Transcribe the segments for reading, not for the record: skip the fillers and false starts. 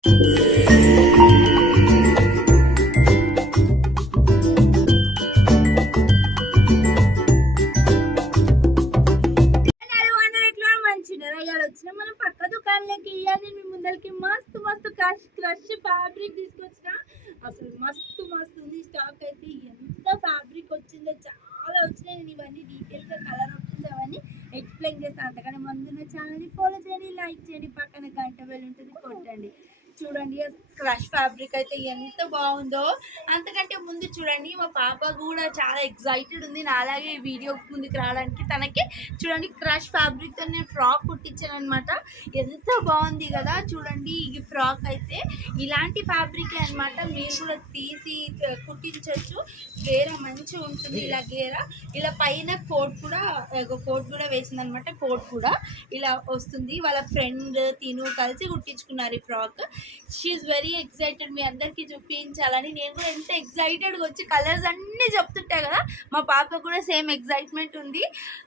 వచ్చిన మనం పక్క దుకాణంలోకి ఇవ్వాలి. మీ ముందరికి మస్తు మస్తు క్రష్ ఫ్యాబ్రిక్ తీసుకొచ్చిన. అసలు మస్తు మస్తు ఉంది స్టాక్. అయితే ఎంత ఫ్యాబ్రిక్ వచ్చిందో చాలా వచ్చినాయి. నేను ఇవన్నీ డీటెయిల్గా కలర్ ఆప్షన్స్ అవన్నీ ఎక్స్ప్లెయిన్ చేస్తాను. అంతకన్నా ముందున్న ఛానల్ని ఫాలో చేయండి, లైక్ చేయండి, పక్కన గంట బెల్ ఉంటుంది కొట్టండి. చూడండి క్రష్ ఫ్యాబ్రిక్ అయితే ఎంత బాగుందో. అంతకంటే ముందు చూడండి మా పాప కూడా చాలా ఎక్సైటెడ్ ఉంది నాలాగే ఈ వీడియో ముందుకు రావడానికి. తనకి చూడండి క్రష్ ఫ్యాబ్రిక్తో నేను ఫ్రాక్ కుట్టించాను అనమాట. ఎంత బాగుంది కదా చూడండి. ఈ ఫ్రాక్ అయితే ఇలాంటి ఫ్యాబ్రిక్ అనమాట. మీరు కూడా తీసి కుట్టించవచ్చు. గేర మంచిగా ఉంటుంది. ఇలా గేర ఇలా పైన కోట్ కూడా వేసింది అనమాట. కోట్ కూడా ఇలా వస్తుంది. వాళ్ళ ఫ్రెండ్ తిను కలిసి కుట్టించుకున్నారు ఈ ఫ్రాక్. షీఈస్ వెరీ ఎక్సైటెడ్ మీ అందరికీ చూపించాలని. నేను కూడా ఎంత ఎక్సైటెడ్గా వచ్చి కలర్స్ అన్నీ చెప్తుంటాయి కదా, మా పాప కూడా సేమ్ ఎక్సైట్మెంట్ ఉంది.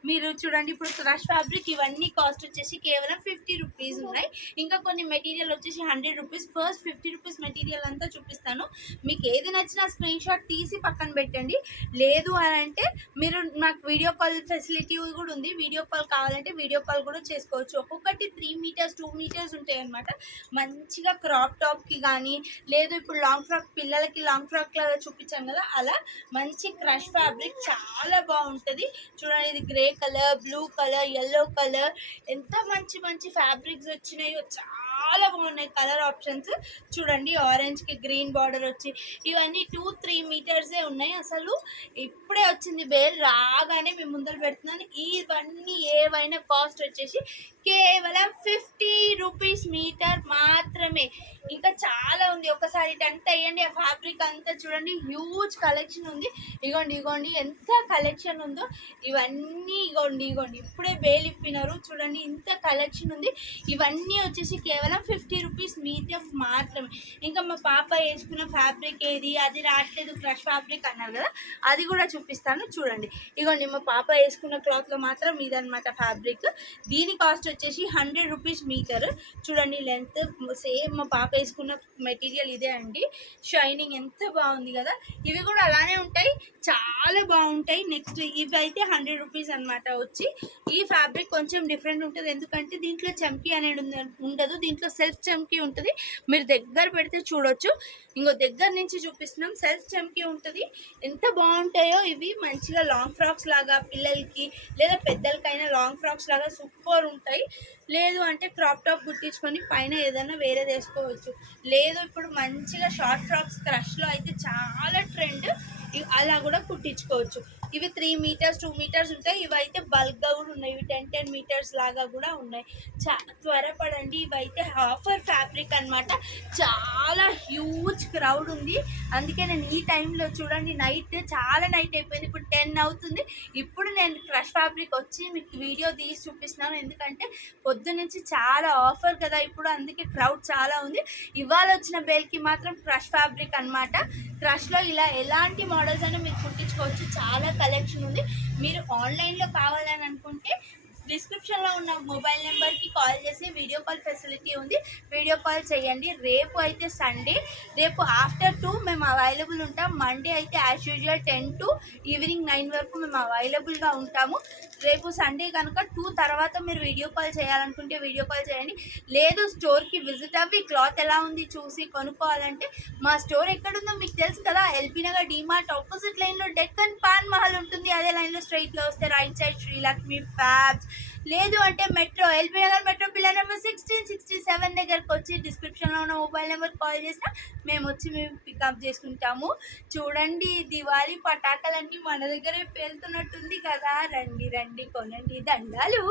మీరు చూడండి ఇప్పుడు క్రష్ ఫ్యాబ్రిక్ ఇవన్నీ కాస్ట్ వచ్చేసి కేవలం 50 రూపీస్ ఉన్నాయి. ఇంకా కొన్ని మెటీరియల్ వచ్చేసి 100 రూపీస్. ఫస్ట్ 50 రూపీస్ మెటీరియల్ అంతా చూపిస్తాను. మీకు ఏది నచ్చినా స్క్రీన్ షాట్ తీసి పక్కన పెట్టండి. లేదు అని అంటే మీరు నాకు వీడియో కాల్ ఫెసిలిటీ కూడా ఉంది. వీడియో కాల్ కావాలంటే వీడియో కాల్ కూడా చేసుకోవచ్చు. ఒక్కొక్కటి 3 మీటర్స్ 2 మీటర్స్ ఉంటాయి అన్నమాట. మంచిగా క్రాప్ టాప్కి కానీ లేదు ఇప్పుడు లాంగ్ ఫ్రాక్ పిల్లలకి లాంగ్ ఫ్రాక్ లాగా చూపించాను కదా, అలా మంచి క్రష్ ఫ్యాబ్రిక్ చాలా బాగుంటుంది. చూడండి ఇది grey colour, blue colour, yellow colour ఎంత మంచి మంచి ఫ్యాబ్రిక్స్ వచ్చినాయో. చాలా బాగున్నాయి కలర్ ఆప్షన్స్. చూడండి ఆరెంజ్కి గ్రీన్ బార్డర్ వచ్చి ఇవన్నీ 2-3 మీటర్సే ఉన్నాయి. అసలు ఇప్పుడే వచ్చింది బేల్ రాగానే మేము ముందర పెడుతున్నాను. ఇవన్నీ ఏవైనా కాస్ట్ వచ్చేసి కేవలం 50 రూపీస్ మీటర్ మాత్రమే. ఇంకా చాలా ఉంది. ఒకసారి టెంట్ అయ్యండి. ఆ ఫ్యాబ్రిక్ అంతా చూడండి హ్యూజ్ కలెక్షన్ ఉంది. ఇగోండి ఎంత కలెక్షన్ ఉందో. ఇవన్నీ ఇగోండి ఇప్పుడే బేల్ ఇప్పినారు. చూడండి ఇంత కలెక్షన్ ఉంది. ఇవన్నీ వచ్చేసి కేవలం 50 రూపీస్ మీటర్ మాత్రమే. ఇంకా మా పాప వేసుకున్న ఫ్యాబ్రిక్ ఏది అది రావట్లేదు క్రష్ ఫ్యాబ్రిక్ అన్నారు కదా, అది కూడా చూపిస్తాను చూడండి. ఇగోండి మా పాప వేసుకున్న క్లాత్లో మాత్రం ఇదనమాట ఫ్యాబ్రిక్. దీని కాస్ట్ వచ్చేసి 100 రూపీస్ మీటర్. చూడండి లెంత్ సేమ్ మా పాప వేసుకున్న మెటీరియల్ ఇదే అండి. షైనింగ్ ఎంత బాగుంది కదా. ఇవి కూడా అలానే ఉంటాయి, చాలా బాగుంటాయి. నెక్స్ట్ ఇవి అయితే 100 రూపీస్ అనమాట. వచ్చి ఈ ఫ్యాబ్రిక్ కొంచెం డిఫరెంట్ ఉంటుంది. ఎందుకంటే దీంట్లో చమ్కీ అనేది ఉండదు, దీంట్లో సెల్ఫ్ చమ్కీ ఉంటుంది. మీరు దగ్గర పెడితే చూడొచ్చు. ఇంకో దగ్గర నుంచి చూపిస్తున్నాం. సెల్ఫ్ చమ్కీ ఉంటుంది. ఎంత బాగుంటాయో ఇవి. మంచిగా లాంగ్ ఫ్రాక్స్ లాగా పిల్లలకి లేదా పెద్దలకైనా లాంగ్ ఫ్రాక్స్ లాగా సూపర్ ఉంటాయి. లేదు అంటే క్రాప్ టాప్ కుట్టించుకొని పైన ఏదైనా వేరేది వేసుకోవచ్చు. లేదు ఇప్పుడు మంచిగా షార్ట్ ఫ్రాక్స్ క్రష్లో అయితే చాలా ట్రెండ్, అలా కూడా కుట్టించుకోవచ్చు. ఇవి 3 మీటర్స్ 2 మీటర్స్ ఉంటాయి. ఇవైతే బల్క్గా కూడా ఉన్నాయి. ఇవి 10 మీటర్స్ లాగా కూడా ఉన్నాయి. త్వరపడండి. ఇవైతే ఆఫర్ ఫ్యాబ్రిక్ అనమాట. చాలా హ్యూజ్ క్రౌడ్ ఉంది. అందుకే నేను ఈ టైంలో చూడండి చాలా నైట్ అయిపోయింది. ఇప్పుడు 10 అవుతుంది. ఇప్పుడు నేను క్రష్ ఫ్యాబ్రిక్ వచ్చి మీకు వీడియో తీసి చూపిస్తున్నాను. ఎందుకంటే పొద్దు నుంచి చాలా ఆఫర్ కదా ఇప్పుడు, అందుకే క్రౌడ్ చాలా ఉంది. ఇవాళ వచ్చిన బేల్కి మాత్రం క్రష్ ఫ్యాబ్రిక్ అనమాట. క్రష్లో ఇలా ఎలాంటి మోడల్స్ అయినా మీరు కుట్టించుకోవచ్చు. చాలా కలెక్షన్ ఉంది. మీరు ఆన్లైన్లో కావాలని అనుకుంటే డిస్క్రిప్షన్లో ఉన్న మొబైల్ నెంబర్కి కాల్ చేసి వీడియో కాల్ ఫెసిలిటీ ఉంది, వీడియో కాల్ చేయండి. రేపు అయితే సండే, రేపు ఆఫ్టర్ 2 మేము అవైలబుల్ ఉంటాం. మండే అయితే యాజ్ యూజువల్ 10 to ఈవినింగ్ 9 వరకు మేము అవైలబుల్గా ఉంటాము. రేపు సండే కనుక 2 తర్వాత మీరు వీడియో కాల్ చేయాలనుకుంటే వీడియో కాల్ చేయండి. లేదు స్టోర్కి విజిట్ అవ్వి క్లాత్ ఎలా ఉంది చూసి కొనుక్కోవాలంటే మా స్టోర్ ఎక్కడుందో మీకు తెలుసు కదా, ఎల్బీ నగర్ డీమార్ట్ ఆపోజిట్ లైన్లో డెక్కన్ పాన్ మహల్ ఉంటుంది. అదే లైన్లో స్ట్రైట్లో వస్తే రైట్ సైడ్ శ్రీలక్ష్మి ఫ్యాబ్స్. లేదు అంటే metro LB Nagar metro pillar number 1667 దగ్గరకు వచ్చి డిస్క్రిప్షన్లో ఉన్న మొబైల్ నెంబర్ కాల్ చేసినా మేము వచ్చి పికప్ చేసుకుంటాము. చూడండి దివాళీ పటాకాలన్నీ మన దగ్గరే పేలుతున్నట్టుంది కదా. రండి కొనండి. దండాలు.